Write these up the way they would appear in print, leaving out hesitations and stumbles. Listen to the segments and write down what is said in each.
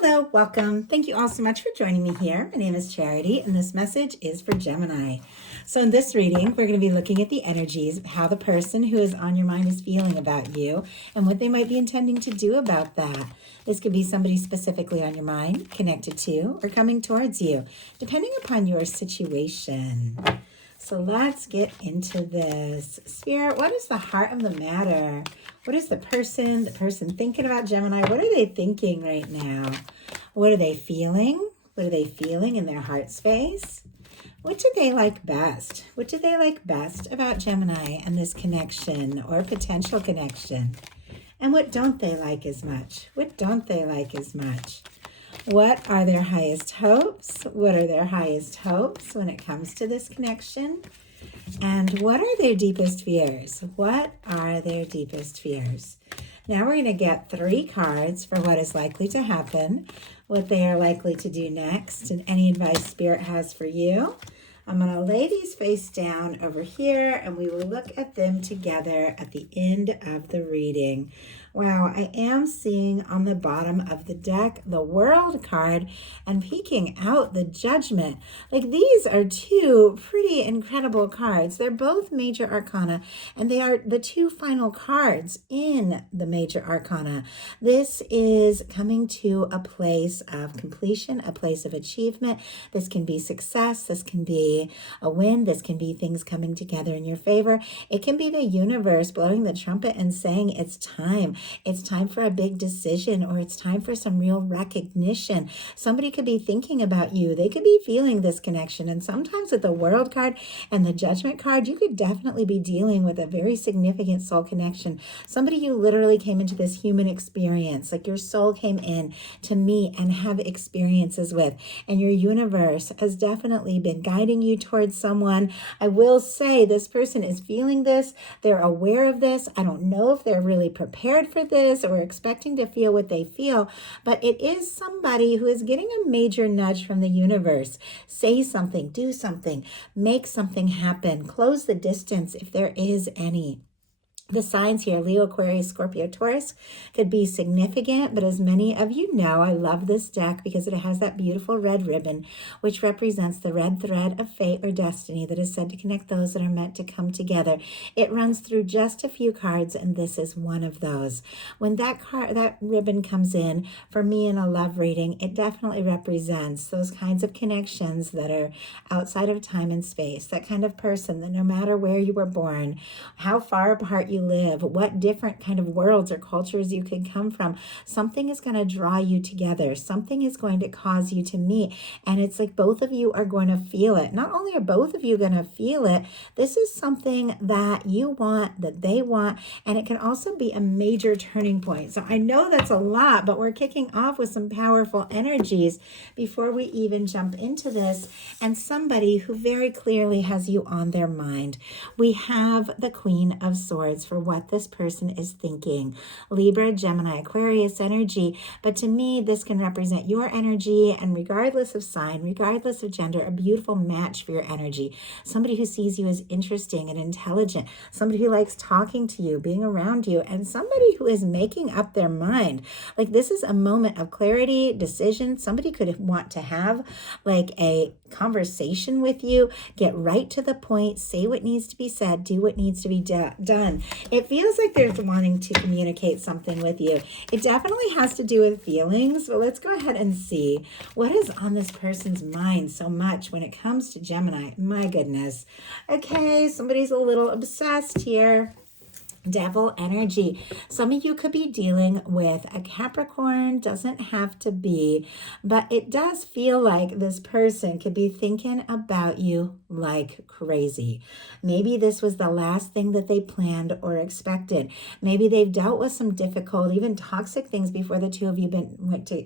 Hello, welcome. Thank you all so much for joining me here. My name is Charity, and this message is for Gemini. So in this reading, we're going to be looking at the energies, how the person who is on your mind is feeling about you, and what they might be intending to do about that. This could be somebody specifically on your mind, connected to, or coming towards you, depending upon your situation. So let's get into this. Spirit, what is the heart of the matter? What is the person thinking about Gemini? What are they thinking right now? What are they feeling? What are they feeling in their heart space? What do they like best? What do they like best about Gemini and this connection or potential connection? And what don't they like as much? What don't they like as much? What are their highest hopes? What are their highest hopes when it comes to this connection? And what are their deepest fears? What are their deepest fears? Now we're going to get 3 cards for what is likely to happen, what they are likely to do next, and any advice Spirit has for you. I'm going to lay these face down over here, and we will look at them together at the end of the reading. Wow, I am seeing on the bottom of the deck the World card and peeking out the Judgment. Like, these are 2 pretty incredible cards. They're both major arcana, and they are the 2 final cards in the major arcana. This is coming to a place of completion, a place of achievement. This can be success. This can be a win. This can be things coming together in your favor. It can be the universe blowing the trumpet and saying it's time. It's time for a big decision, or it's time for some real recognition. Somebody could be thinking about you. They could be feeling this connection. And sometimes with the World card and the Judgment card, you could definitely be dealing with a very significant soul connection. Somebody who literally came into this human experience, like your soul came in to meet and have experiences with. And your universe has definitely been guiding you towards someone. I will say this person is feeling this. They're aware of this. I don't know if they're really prepared for this or expecting to feel what they feel, but it is somebody who is getting a major nudge from the universe. Say something, do something, make something happen, close the distance if there is any. The signs here, Leo, Aquarius, Scorpio, Taurus, could be significant, but as many of you know, I love this deck because it has that beautiful red ribbon, which represents the red thread of fate or destiny that is said to connect those that are meant to come together. It runs through just a few cards, and this is one of those. When that ribbon comes in, for me in a love reading, it definitely represents those kinds of connections that are outside of time and space, that kind of person that no matter where you were born, how far apart you live, what different kind of worlds or cultures you could come from, something is going to draw you together. Something is going to cause you to meet. And it's like both of you are going to feel it. Not only are both of you going to feel it, this is something that you want, that they want, and it can also be a major turning point. So I know that's a lot, but we're kicking off with some powerful energies before we even jump into this, and somebody who very clearly has you on their mind. We have the Queen of Swords for what this person is thinking. Libra, Gemini, Aquarius energy. But to me, this can represent your energy, and regardless of sign, regardless of gender, a beautiful match for your energy. Somebody who sees you as interesting and intelligent. Somebody who likes talking to you, being around you, and somebody who is making up their mind. Like, this is a moment of clarity, decision. Somebody could want to have like a conversation with you, get right to the point, say what needs to be said, do what needs to be done. It feels like they're wanting to communicate something with you. It definitely has to do with feelings, but let's go ahead and see what is on this person's mind so much when it comes to Gemini. My goodness. Okay, somebody's a little obsessed here. Devil energy. Some of you could be dealing with a Capricorn, doesn't have to be, but it does feel like this person could be thinking about you like crazy. Maybe this was the last thing that they planned or expected. Maybe they've dealt with some difficult, even toxic things before the two of you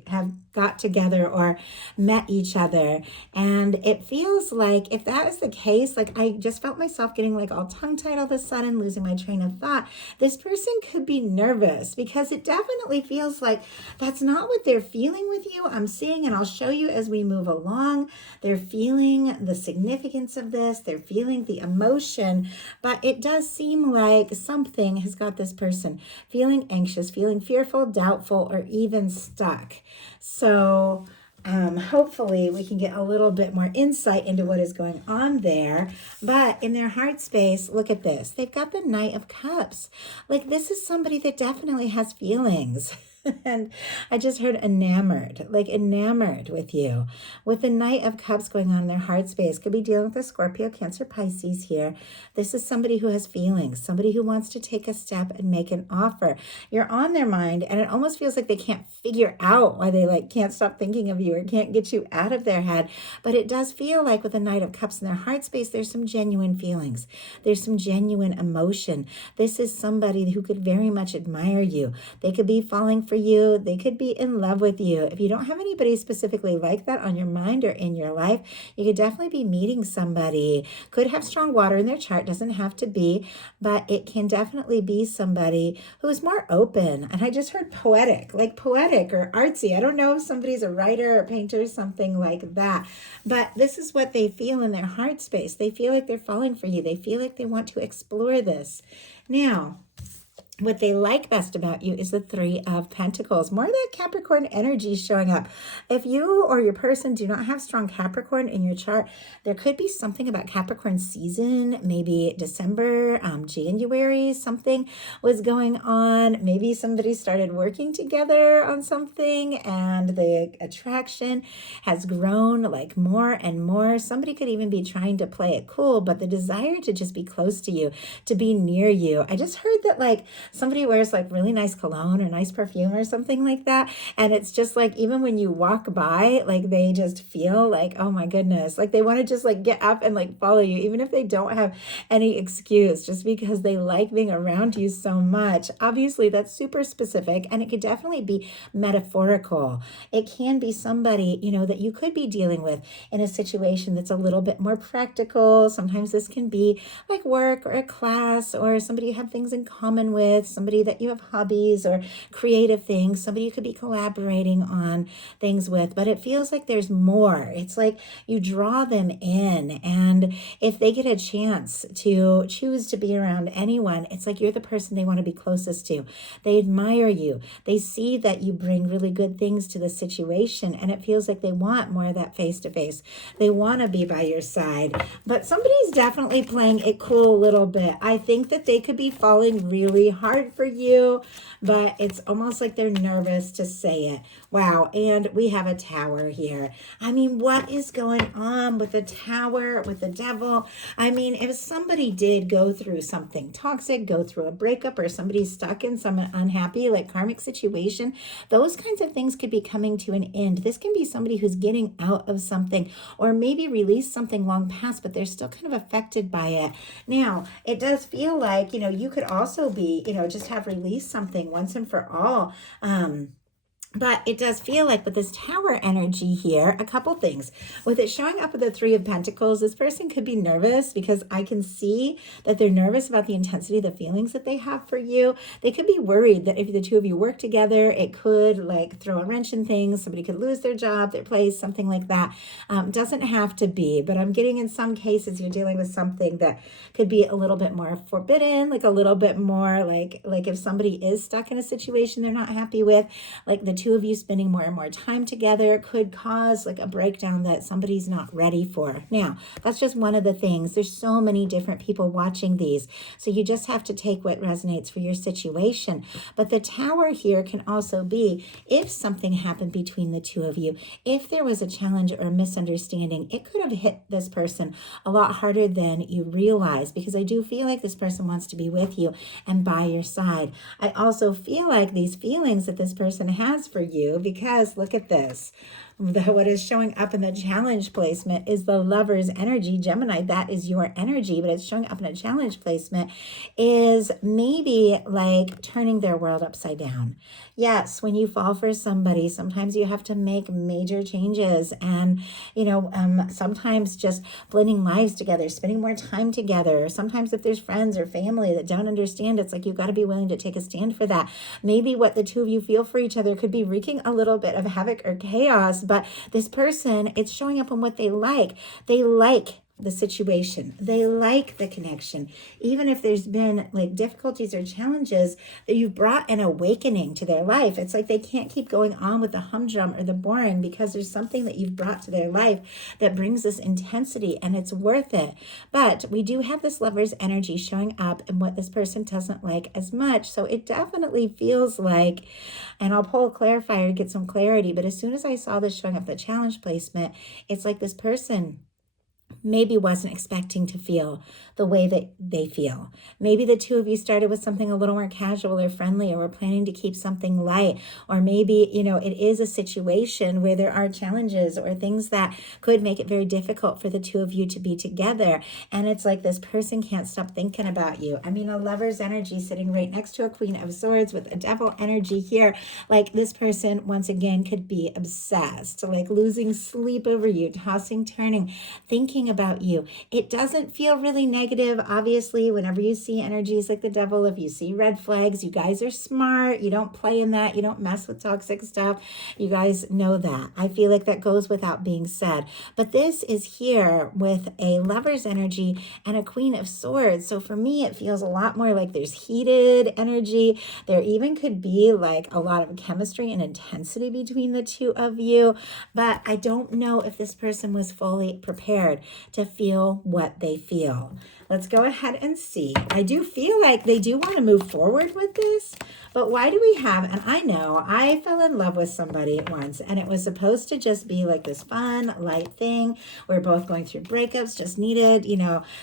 have got together or met each other. And it feels like if that is the case, like I just felt myself getting like all tongue-tied all of a sudden, losing my train of thought. This person could be nervous because it definitely feels like that's not what they're feeling with you. I'm seeing, and I'll show you as we move along, they're feeling the significance of this. They're feeling the emotion, but it does seem like something has got this person feeling anxious, feeling fearful, doubtful, or even stuck. So hopefully we can get a little bit more insight into what is going on there. But in their heart space, look at this. They've got the Knight of Cups. Like, this is somebody that definitely has feelings. And I just heard enamored, like enamored with you. With the Knight of Cups going on in their heart space, could be dealing with a Scorpio, Cancer, Pisces here. This is somebody who has feelings, somebody who wants to take a step and make an offer. You're on their mind, and it almost feels like they can't figure out why they like can't stop thinking of you or can't get you out of their head. But it does feel like with the Knight of Cups in their heart space, there's some genuine feelings. There's some genuine emotion. This is somebody who could very much admire you. They could be falling for you. They could be in love with you. If you don't have anybody specifically like that on your mind or in your life, you could definitely be meeting somebody. Could have strong water in their chart, doesn't have to be, but it can definitely be somebody who's more open. And I just heard poetic, like poetic or artsy. I don't know if somebody's a writer or painter, something like that, but this is what they feel in their heart space. They feel like they're falling for you. They feel like they want to explore this. Now, what they like best about you is the Three of Pentacles. More of that Capricorn energy showing up. If you or your person do not have strong Capricorn in your chart, there could be something about Capricorn season, maybe December, January, something was going on. Maybe somebody started working together on something and the attraction has grown like more and more. Somebody could even be trying to play it cool, but the desire to just be close to you, to be near you. I just heard that like somebody wears like really nice cologne or nice perfume or something like that. And it's just like, even when you walk by, like they just feel like, oh my goodness, like they want to just like get up and like follow you, even if they don't have any excuse, just because they like being around you so much. Obviously that's super specific, and it could definitely be metaphorical. It can be somebody, you know, that you could be dealing with in a situation that's a little bit more practical. Sometimes this can be like work or a class or somebody you have things in common with, somebody that you have hobbies or creative things, somebody you could be collaborating on things with, but it feels like there's more. It's like you draw them in, and if they get a chance to choose to be around anyone, it's like you're the person they want to be closest to. They admire you. They see that you bring really good things to the situation, and it feels like they want more of that face-to-face. They want to be by your side, but somebody's definitely playing it cool a little bit. I think that they could be falling really hard for you, but it's almost like they're nervous to say it. Wow. And we have a Tower here. I mean, what is going on with the Tower, with the Devil? I mean, if somebody did go through something toxic, go through a breakup, or somebody's stuck in some unhappy, like karmic situation, those kinds of things could be coming to an end. This can be somebody who's getting out of something, or maybe released something long past, but they're still kind of affected by it. Now, it does feel like, you know, you could also be, you know, just have released something once and for all. But it does feel like with this Tower energy here, a couple things. With it showing up with the Three of Pentacles, this person could be nervous because I can see that they're nervous about the intensity of the feelings that they have for you. They could be worried that if the two of you work together, it could like throw a wrench in things. Somebody could lose their job, their place, something like that. Doesn't have to be, but I'm getting in some cases you're dealing with something that could be a little bit more forbidden, like a little bit more like if somebody is stuck in a situation they're not happy with, like the two of you spending more and more time together could cause like a breakdown that somebody's not ready for. Now, that's just one of the things. There's so many different people watching these, so you just have to take what resonates for your situation. But the Tower here can also be if something happened between the two of you, if there was a challenge or a misunderstanding, it could have hit this person a lot harder than you realize, because I do feel like this person wants to be with you and by your side. I also feel like these feelings that this person has for you, because look at this. What is showing up in the challenge placement is the Lover's energy. Gemini, that is your energy, but it's showing up in a challenge placement is maybe like turning their world upside down. Yes, when you fall for somebody, sometimes you have to make major changes, and sometimes just blending lives together, spending more time together. Sometimes if there's friends or family that don't understand, it's like you've got to be willing to take a stand for that. Maybe what the two of you feel for each other could be wreaking a little bit of havoc or chaos, but this person, it's showing up on what they like. They like the situation. They like the connection. Even if there's been like difficulties or challenges, that you've brought an awakening to their life. It's like they can't keep going on with the humdrum or the boring because there's something that you've brought to their life that brings this intensity, and it's worth it. But we do have this lover's energy showing up and what this person doesn't like as much. So it definitely feels like, and I'll pull a clarifier to get some clarity, but as soon as I saw this showing up, the challenge placement, it's like this person maybe wasn't expecting to feel the way that they feel. Maybe the two of you started with something a little more casual or friendly, or were planning to keep something light, or maybe, it is a situation where there are challenges or things that could make it very difficult for the two of you to be together. And it's like this person can't stop thinking about you. I mean, a lover's energy sitting right next to a Queen of Swords with a devil energy here. Like this person, once again, could be obsessed, like losing sleep over you, tossing, turning, thinking about you. It doesn't feel really negative. Obviously, whenever you see energies like the devil, if you see red flags, you guys are smart. You don't play in that. You don't mess with toxic stuff. You guys know that. I feel like that goes without being said. But this is here with a lover's energy and a Queen of Swords. So for me, it feels a lot more like there's heated energy. There even could be like a lot of chemistry and intensity between the two of you. But I don't know if this person was fully prepared to feel what they feel. Let's go ahead and see. I do feel like they do want to move forward with this, but why do we have, and I know I fell in love with somebody once, and it was supposed to just be like this fun, light thing. We're both going through breakups, just needed,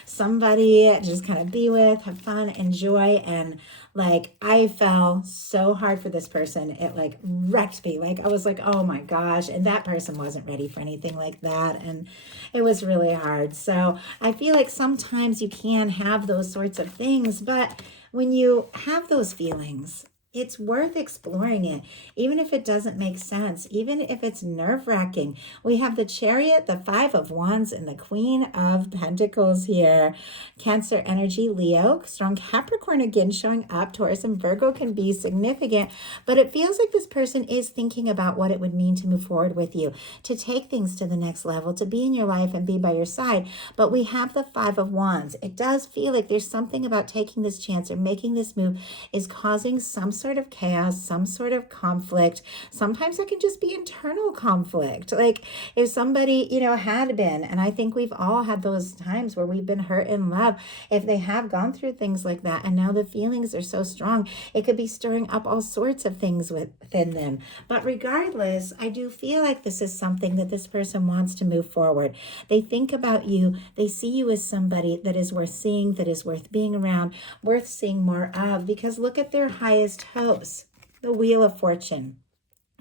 somebody to just kind of be with, have fun, enjoy, and like I fell so hard for this person. It like wrecked me. Like I was like, oh my gosh. And that person wasn't ready for anything like that. And it was really hard. So I feel like sometimes you can have those sorts of things, but when you have those feelings, it's worth exploring it, even if it doesn't make sense, even if it's nerve-wracking. We have the Chariot, the Five of Wands, and the Queen of Pentacles here. Cancer energy, Leo, strong Capricorn again showing up. Taurus and Virgo can be significant, but it feels like this person is thinking about what it would mean to move forward with you, to take things to the next level, to be in your life and be by your side. But we have the Five of Wands. It does feel like there's something about taking this chance or making this move is causing some sort of chaos, some sort of conflict. Sometimes it can just be internal conflict. Like if somebody, had been, and I think we've all had those times where we've been hurt in love, if they have gone through things like that, and now the feelings are so strong, it could be stirring up all sorts of things within them. But regardless, I do feel like this is something that this person wants to move forward. They think about you. They see you as somebody that is worth seeing, that is worth being around, worth seeing more of, because look at their highest hopes, the Wheel of Fortune.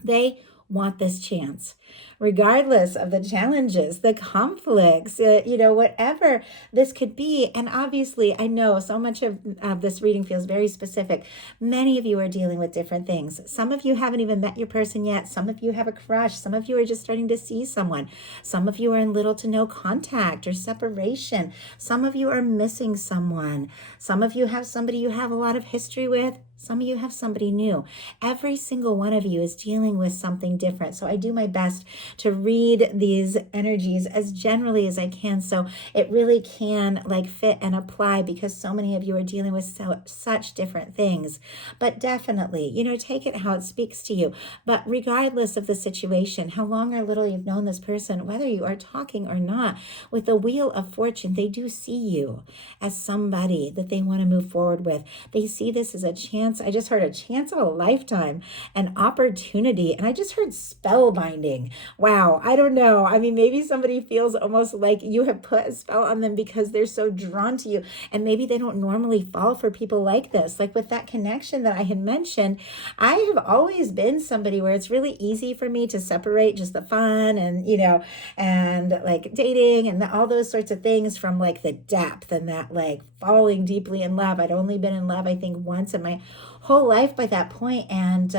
They want this chance, regardless of the challenges, the conflicts, whatever this could be. And obviously, I know so much of this reading feels very specific. Many of you are dealing with different things. Some of you haven't even met your person yet. Some of you have a crush. Some of you are just starting to see someone. Some of you are in little to no contact or separation. Some of you are missing someone. Some of you have somebody you have a lot of history with. Some of you have somebody new. Every single one of you is dealing with something different. So I do my best to read these energies as generally as I can, so it really can fit and apply, because so many of you are dealing with such different things. But definitely, take it how it speaks to you. But regardless of the situation, how long or little you've known this person, whether you are talking or not, with the Wheel of Fortune, they do see you as somebody that they want to move forward with. They see this as a chance. I just heard a chance of a lifetime, an opportunity, and I just heard spellbinding. Wow, I don't know. I mean, maybe somebody feels almost like you have put a spell on them because they're so drawn to you, and maybe they don't normally fall for people like this. Like with that connection that I had mentioned, I have always been somebody where it's really easy for me to separate just the fun and, and like dating and all those sorts of things from like the depth and that like falling deeply in love. I'd only been in love, I think, once in my whole life by that point, and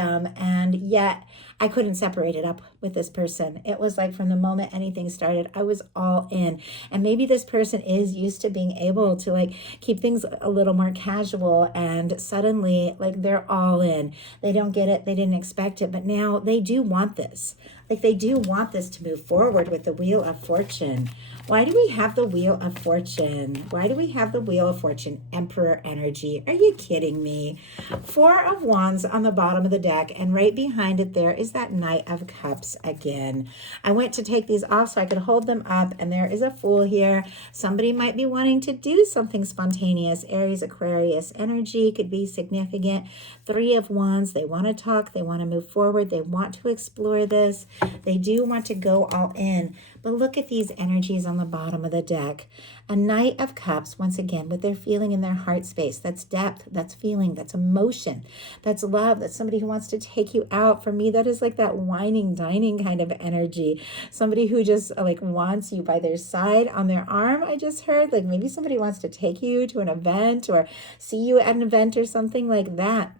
yet I couldn't separate it up with this person. It was like from the moment anything started, I was all in. And maybe this person is used to being able to keep things a little more casual, and suddenly they're all in. They don't get it, they didn't expect it, but now they do want this. Like they do want this to move forward with the Wheel of Fortune. Why do we have the Wheel of Fortune? Why do we have the Wheel of Fortune? Emperor energy. Are you kidding me? Four of Wands on the bottom of the deck, and right behind it there is that Knight of Cups again. I went to take these off so I could hold them up, and there is a Fool here. Somebody might be wanting to do something spontaneous. Aries, Aquarius energy could be significant. Three of Wands. They want to talk. They want to move forward. They want to explore this. They do want to go all in. But look at these energies on the bottom of the deck. A Knight of Cups, once again, with their feeling in their heart space. That's depth, that's feeling, that's emotion, that's love, that's somebody who wants to take you out. For me, that is like that whining, dining kind of energy. Somebody who just like wants you by their side, on their arm, I just heard. Like maybe somebody wants to take you to an event or see you at an event or something like that.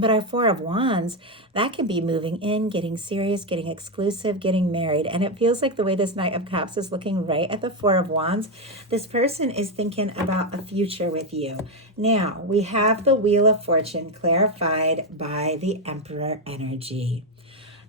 But our Four of Wands, that can be moving in, getting serious, getting exclusive, getting married. And it feels like the way this Knight of Cups is looking right at the Four of Wands, this person is thinking about a future with you. Now, we have the Wheel of Fortune clarified by the Emperor energy.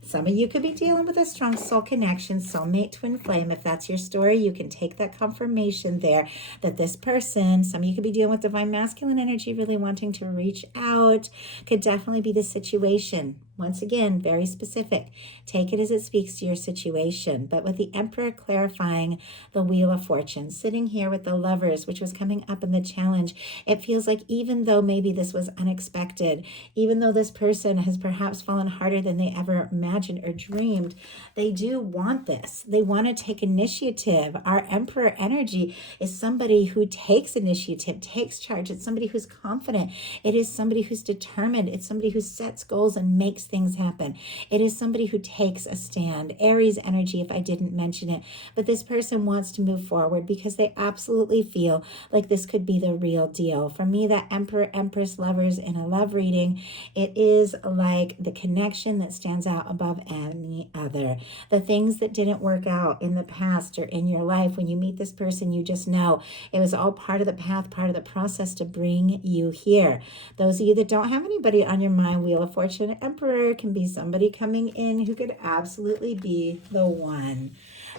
Some of you could be dealing with a strong soul connection, soulmate, twin flame. If that's your story, you can take that confirmation there that this person, some of you could be dealing with divine masculine energy, really wanting to reach out. Could definitely be the situation. Once again, very specific. Take it as it speaks to your situation. But with the Emperor clarifying the Wheel of Fortune, sitting here with the Lovers, which was coming up in the challenge, it feels like even though maybe this was unexpected, even though this person has perhaps fallen harder than they ever imagined or dreamed, they do want this. They want to take initiative. Our Emperor energy is somebody who takes initiative, takes charge. It's somebody who's confident. It is somebody who's determined. It's somebody who sets goals and makes things happen. It is somebody who takes a stand. Aries energy, if I didn't mention it. But this person wants to move forward because they absolutely feel like this could be the real deal. For me, that Emperor, Empress, Lovers in a love reading, it is like the connection that stands out above any other. The things that didn't work out in the past or in your life, when you meet this person, you just know it was all part of the path, part of the process to bring you here. Those of you that don't have anybody on your mind, Wheel of Fortune, Emperor can be somebody coming in who could absolutely be the one.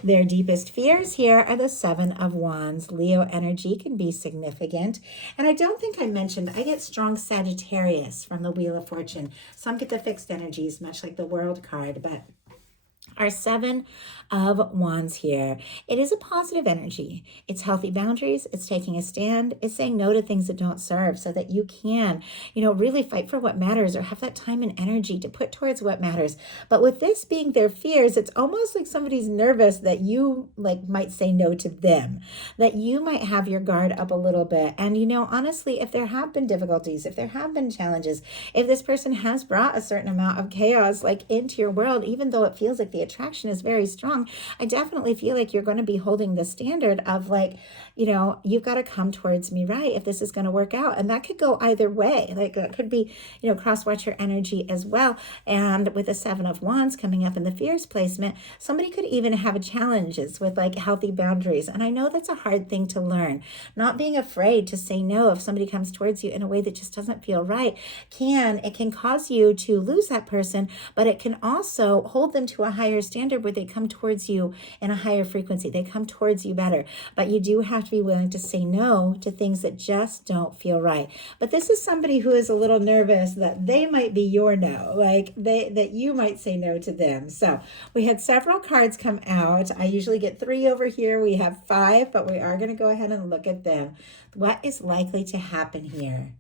Their deepest fears here are the Seven of Wands. Leo energy can be significant. And I don't think I mentioned, I get strong Sagittarius from the Wheel of Fortune. Some get the fixed energies, much like the World card, but our Seven of Wands here. It is a positive energy. It's healthy boundaries. It's taking a stand. It's saying no to things that don't serve so that you can, really fight for what matters or have that time and energy to put towards what matters. But with this being their fears, it's almost like somebody's nervous that you might say no to them, that you might have your guard up a little bit. And, honestly, if there have been difficulties, if there have been challenges, if this person has brought a certain amount of chaos into your world, even though it feels like the attraction is very strong, I definitely feel like you're going to be holding the standard of you've got to come towards me, right? If this is going to work out. And that could go either way. Like it could be, cross-watcher energy as well. And with the Seven of Wands coming up in the fears placement, somebody could even have challenges with healthy boundaries. And I know that's a hard thing to learn. Not being afraid to say no if somebody comes towards you in a way that just doesn't feel right it can cause you to lose that person, but it can also hold them to a higher standard where they come towards you in a higher frequency. They come towards you better. But you do have to be willing to say no to things that just don't feel right. But this is somebody who is a little nervous that they might be your no, that you might say no to them. So we had several cards come out. I usually get 3 over here. We have 5, but we are going to go ahead and look at them. What is likely to happen here?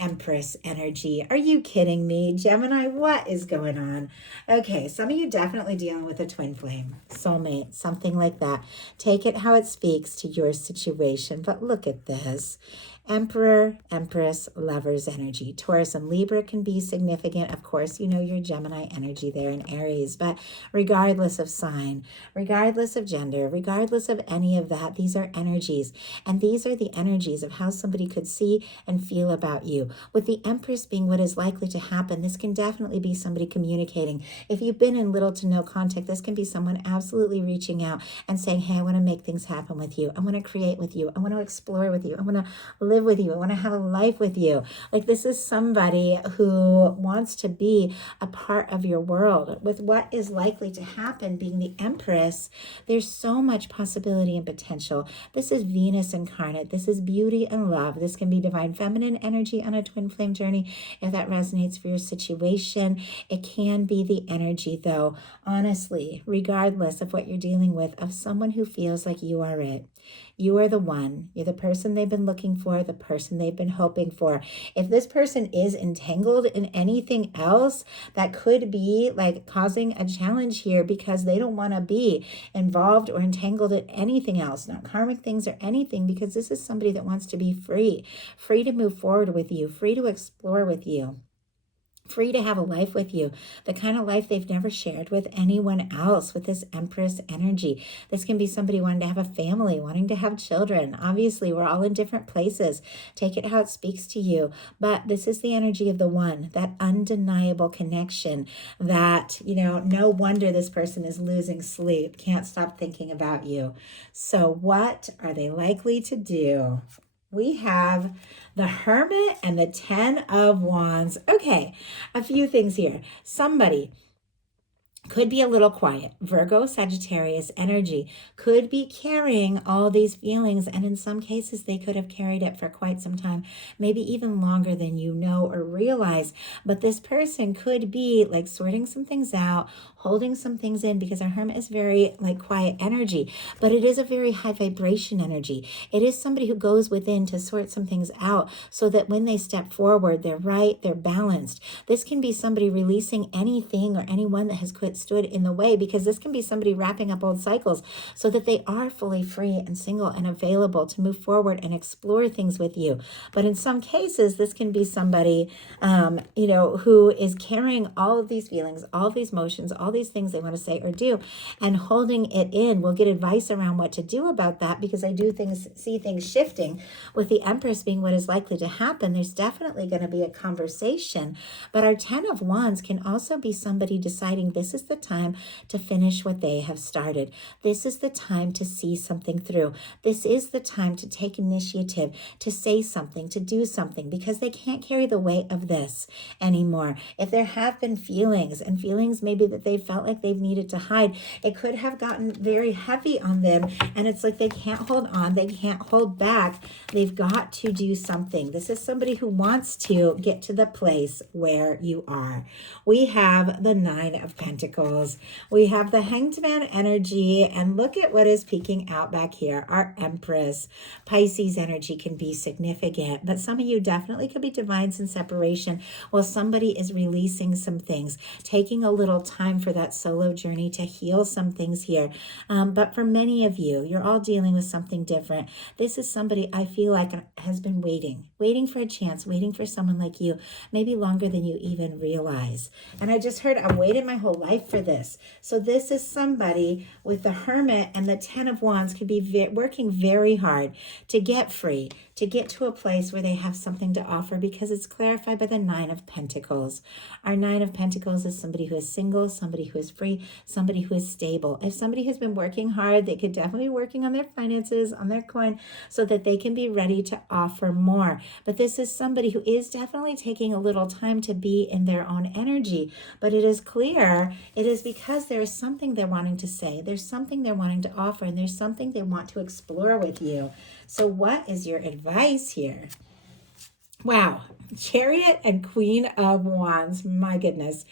Empress energy. Are you kidding me? Gemini, what is going on? Okay, some of you definitely dealing with a twin flame, soulmate, something like that. Take it how it speaks to your situation. But look at this. Emperor, Empress, Lovers energy. Taurus and Libra can be significant. Of course, your Gemini energy there in Aries. But regardless of sign, regardless of gender, regardless of any of that, these are energies. And these are the energies of how somebody could see and feel about you. With the Empress being what is likely to happen, this can definitely be somebody communicating. If you've been in little to no contact, this can be someone absolutely reaching out and saying, hey, I want to make things happen with you. I want to create with you. I want to explore with you. I want to live with you, want to have a life with you. Like this is somebody who wants to be a part of your world. With what is likely to happen being the Empress, there's so much possibility and potential. This is Venus incarnate. This is beauty and love. This can be divine feminine energy on a twin flame journey if that resonates for your situation. It can be the energy, though, honestly, regardless of what you're dealing with, of someone who feels like you are it. You are the one. You're the person they've been looking for, the person they've been hoping for. If this person is entangled in anything else, that could be like causing a challenge here because they don't want to be involved or entangled in anything else, not karmic things or anything, because this is somebody that wants to be free, free to move forward with you, free to explore with you, free to have a life with you, the kind of life they've never shared with anyone else with this Empress energy. This can be somebody wanting to have a family, wanting to have children. Obviously, we're all in different places. Take it how it speaks to you. But this is the energy of the one, that undeniable connection that, no wonder this person is losing sleep, can't stop thinking about you. So what are they likely to do? We have the Hermit and the 10 of Wands. Okay, a few things here. Somebody could be a little quiet. Virgo, Sagittarius energy could be carrying all these feelings, and in some cases they could have carried it for quite some time, maybe even longer than you know or realize. But this person could be like sorting some things out, holding some things in, because our Hermit is very like quiet energy, but it is a very high vibration energy. It is somebody who goes within to sort some things out so that when they step forward, they're right, they're balanced. This can be somebody releasing anything or anyone that has stood in the way, because this can be somebody wrapping up old cycles so that they are fully free and single and available to move forward and explore things with you. But in some cases, this can be somebody, who is carrying all of these feelings, all of these emotions, all these things they want to say or do, and holding it in. We'll get advice around what to do about that, because I do see things shifting with the Empress being what is likely to happen. There's definitely going to be a conversation, but our 10 of Wands can also be somebody deciding this is the time to finish what they have started. This is the time to see something through. This is the time to take initiative, to say something, to do something, because they can't carry the weight of this anymore. If there have been feelings, and feelings maybe that they felt like they've needed to hide, it could have gotten very heavy on them, and it's like they can't hold on, they can't hold back. They've got to do something. This is somebody who wants to get to the place where you are. We have the 9 of Pentacles. We have the Hanged Man energy, and look at what is peeking out back here. Our Empress. Pisces energy can be significant, but some of you definitely could be divides in separation while somebody is releasing some things, taking a little time for that solo journey to heal some things here. But for many of you, you're all dealing with something different. This is somebody I feel like has been waiting for a chance, waiting for someone like you, maybe longer than you even realize. And I just heard, I've waited my whole life for this. So this is somebody with the Hermit and the 10 of Wands could be working very hard to get free, to get to a place where they have something to offer, because it's clarified by the 9 of Pentacles. Our 9 of Pentacles is somebody who is single, somebody who is free, somebody who is stable. If somebody has been working hard, they could definitely be working on their finances, on their coin, so that they can be ready to offer more. But this is somebody who is definitely taking a little time to be in their own energy. But it is clear it is because there is something they're wanting to say. There's something they're wanting to offer, and there's something they want to explore with you. So what is your advice here? Wow. Chariot and Queen of Wands. My goodness.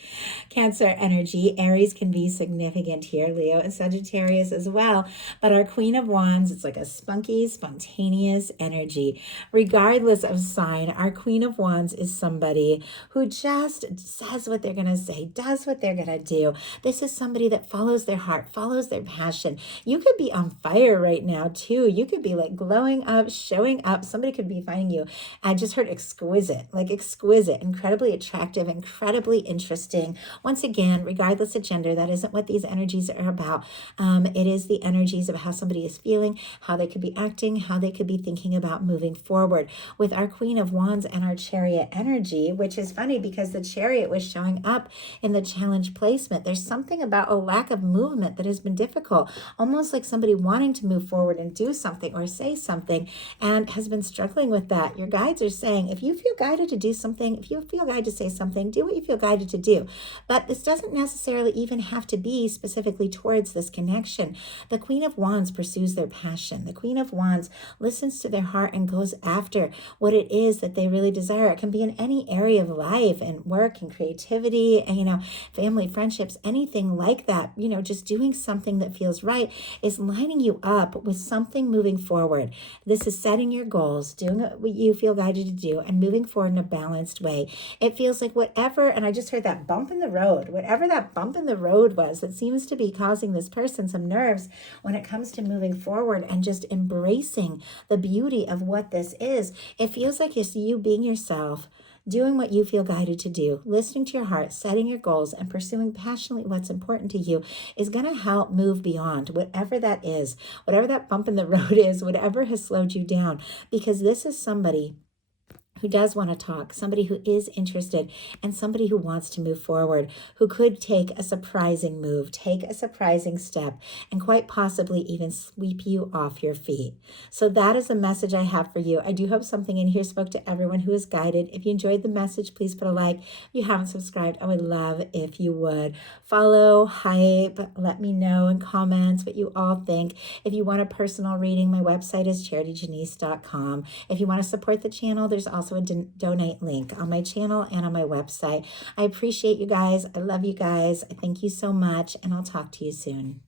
Cancer energy. Aries can be significant here. Leo and Sagittarius as well. But our Queen of Wands, it's like a spunky, spontaneous energy. Regardless of sign, our Queen of Wands is somebody who just says what they're going to say, does what they're going to do. This is somebody that follows their heart, follows their passion. You could be on fire right now too. You could be like glowing up, showing up. Somebody could be finding you. I just heard exquisite, like exquisite, incredibly attractive, incredibly interesting. Once again, regardless of gender, that isn't what these energies are about. It is the energies of how somebody is feeling, how they could be acting, how they could be thinking about moving forward. With our Queen of Wands and our Chariot energy, which is funny because the Chariot was showing up in the challenge placement. There's something about a lack of movement that has been difficult, almost like somebody wanting to move forward and do something or say something and has been struggling with that. Your guides are saying, if you feel guided to do something, if you feel guided to say something, do what you feel guided to do. But this doesn't necessarily even have to be specifically towards this connection. The Queen of Wands pursues their passion. The Queen of Wands listens to their heart and goes after what it is that they really desire. It can be in any area of life and work and creativity and, family, friendships, anything like that. Just doing something that feels right is lining you up with something moving forward. This is setting your goals, doing what you feel guided to do, and moving forward in a balanced way. It feels like whatever, and I just heard that bump in the road, whatever that bump in the road was that seems to be causing this person some nerves when it comes to moving forward and just embracing the beauty of what this is. It feels like it's you being yourself, doing what you feel guided to do, listening to your heart, setting your goals, and pursuing passionately what's important to you is going to help move beyond whatever that is, whatever that bump in the road is, whatever has slowed you down, because this is somebody who does want to talk, somebody who is interested, and somebody who wants to move forward, who could take a surprising move, take a surprising step, and quite possibly even sweep you off your feet. So that is the message I have for you. I do hope something in here spoke to everyone who is guided. If you enjoyed the message, please put a like. If you haven't subscribed, I would love if you would. Follow, hype, let me know in comments what you all think. If you want a personal reading, my website is charityjanice.com. If you want to support the channel, there's also a donate link on my channel and on my website. I appreciate you guys. I love you guys. Thank you so much, and I'll talk to you soon.